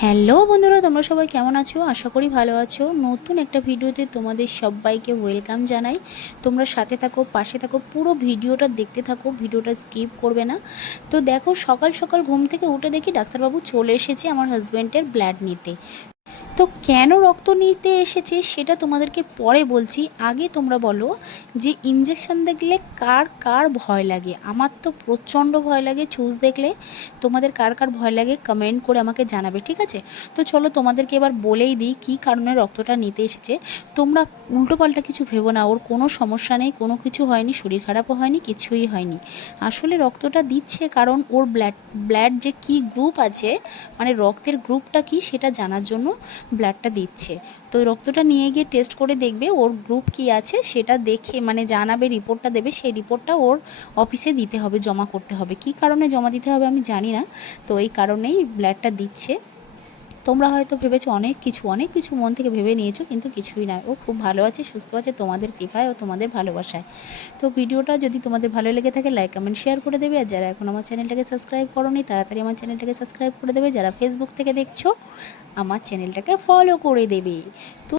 Hello বন্ধুরা, তোমরা সবাই কেমন আছো? আশা করি ভালো আছো। নতুন একটা ভিডিওতে তোমাদের সবাইকে ওয়েলকাম জানাই। তোমরা সাথে থাকো, পাশে থাকো, পুরো ভিডিওটা দেখতে থাকো, ভিডিওটা স্কিপ করবে না। তো দেখো, সকাল সকাল ঘুম থেকে উঠে দেখি ডাক্তারবাবু চলে এসেছে আমার হাজব্যান্ডের ব্লাড নিতে। তো কেন রক্ত নিতে এসেছে সেটা তোমাদেরকে পরে বলছি। আগে তোমরা বলো যে ইঞ্জেকশন দেখলে কার কার ভয় লাগে? আমার তো প্রচণ্ড ভয় লাগে চুজ দেখলে তোমাদের কার কার ভয় লাগে কমেন্ট করে আমাকে জানাবে, ঠিক আছে? তো চলো তোমাদেরকে এবার বলেই দিই কী কারণে রক্তটা নিতে এসেছে। তোমরা উল্টোপাল্টা কিছু ভেবো না, ওর কোনো সমস্যা নেই, কোনো কিছু হয়নি, শরীর খারাপও হয়নি, কিছুই হয়নি। আসলে রক্তটা দিচ্ছে কারণ ওর ব্লাড ব্লাড যে কী গ্রুপ আছে মানে রক্তের গ্রুপটা কি সেটা জানার জন্য। ব্লাডটা দিচ্ছে। তো রক্তটা নিয়ে গিয়ে টেস্ট করে দেখবে ওর গ্রুপ কি আছে, সেটা দেখে মানে জানাবে রিপোর্টটা দেবে, সেই রিপোর্টটা ওর অফিসে দিতে হবে, জমা করতে হবে। কি কারণে জমা দিতে হবে আমি জানি না, তো এই কারণেই ব্লাডটা দিচ্ছে। তোমরা হয়তো ভেবেছো অনেক কিছু অনেক কিছু মন থেকে ভেবে নিয়েছো, কিন্তু কিছুই নয়। ও খুব ভালো আছে, সুস্থ আছে, তোমাদের কৃপায় ও তোমাদের ভালোবাসায়। তো ভিডিওটা যদি তোমাদের ভালো লেগে থাকে লাইক কমেন্ট শেয়ার করে দেবে। আর যারা এখন আমার চ্যানেলটাকে সাবস্ক্রাইব করোনি, তাড়াতাড়ি আমার চ্যানেলটাকে সাবস্ক্রাইব করে দেবে। যারা ফেসবুক থেকে দেখছ, আমার চ্যানেলটাকে ফলো করে দেবে। তো